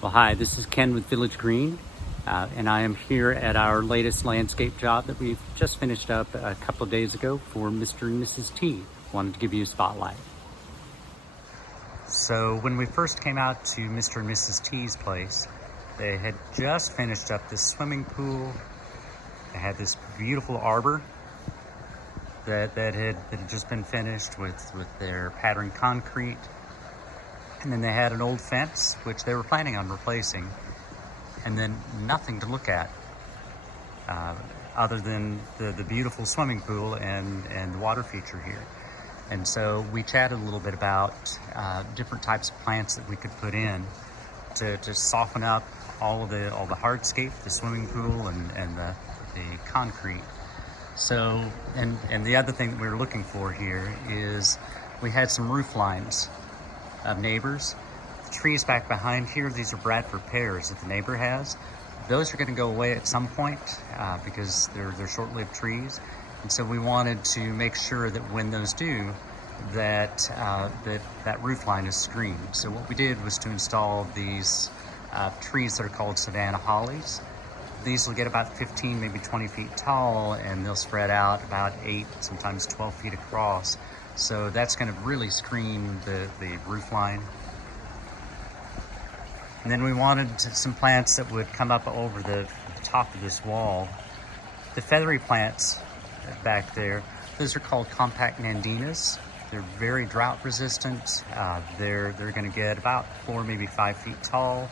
Well, hi, this is Ken with Village Green, and I am here at our latest landscape job that we've just finished up a couple of days ago for Mr. and Mrs. T. Wanted to give you a spotlight. So when we first came out to Mr. and Mrs. T's place, they had just finished up this swimming pool. They had this beautiful arbor that had just been finished with their patterned concrete. And then they had an old fence, which they were planning on replacing, and then nothing to look at other than the beautiful swimming pool and the water feature here. And so we chatted a little bit about different types of plants that we could put in to soften up all the hardscape, the swimming pool and the concrete. So, and the other thing that we were looking for here is we had some roof lines of neighbors. The trees back behind here, these are Bradford pears that the neighbor has. Those are going to go away at some point because they're short-lived trees. And so we wanted to make sure that when those do, that roof line is screened. So what we did was to install these trees that are called Savannah hollies. These will get about 15, maybe 20 feet tall, and they'll spread out about 8, sometimes 12 feet across. So that's going to really screen the roof line. And then we wanted some plants that would come up over the top of this wall. The feathery plants back there, those are called compact Nandinas. They're very drought resistant. They're going to get about 4, maybe 5 feet tall.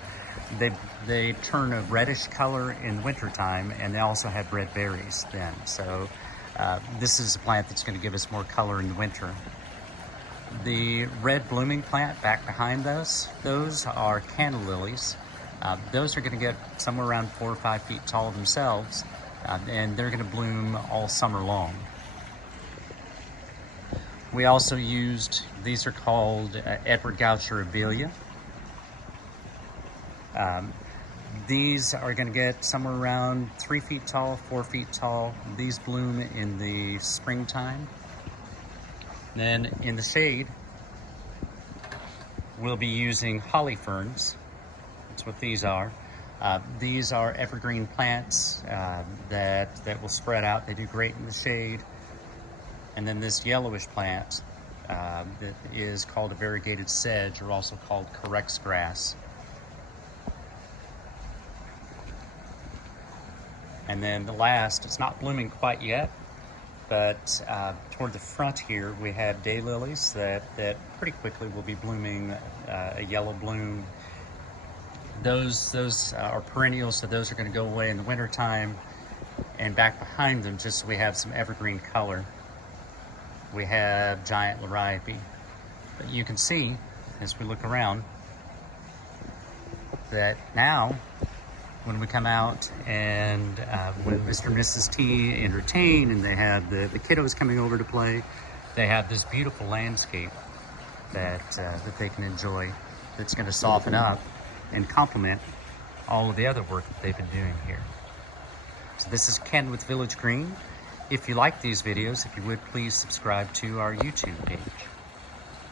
They turn a reddish color in the wintertime, and they also have red berries then. So this is a plant that's going to give us more color in the winter. The red blooming plant back behind those are Canna Lilies. Those are going to get somewhere around 4 or 5 feet tall themselves, and they're going to bloom all summer long. We also used, these are called Edward Goucher Abelia. These are going to get somewhere around 3 feet tall, 4 feet tall. These bloom in the springtime. Then in the shade, we'll be using holly ferns. That's what these are. These are evergreen plants that will spread out. They do great in the shade. And then this yellowish plant that is called a variegated sedge, or also called Correx grass. And then the last, it's not blooming quite yet, but toward the front here, we have daylilies that pretty quickly will be blooming a yellow bloom. Those are perennials, so those are going to go away in the wintertime. And back behind them, just so we have some evergreen color, we have giant liriope. But you can see, as we look around, that now, when we come out and when Mr. and Mrs. T entertain and they have the kiddos coming over to play, they have this beautiful landscape that they can enjoy, that's going to soften up and complement all of the other work that they've been doing here. So this is Ken with Village Green. If you like these videos, if you would please subscribe to our YouTube page.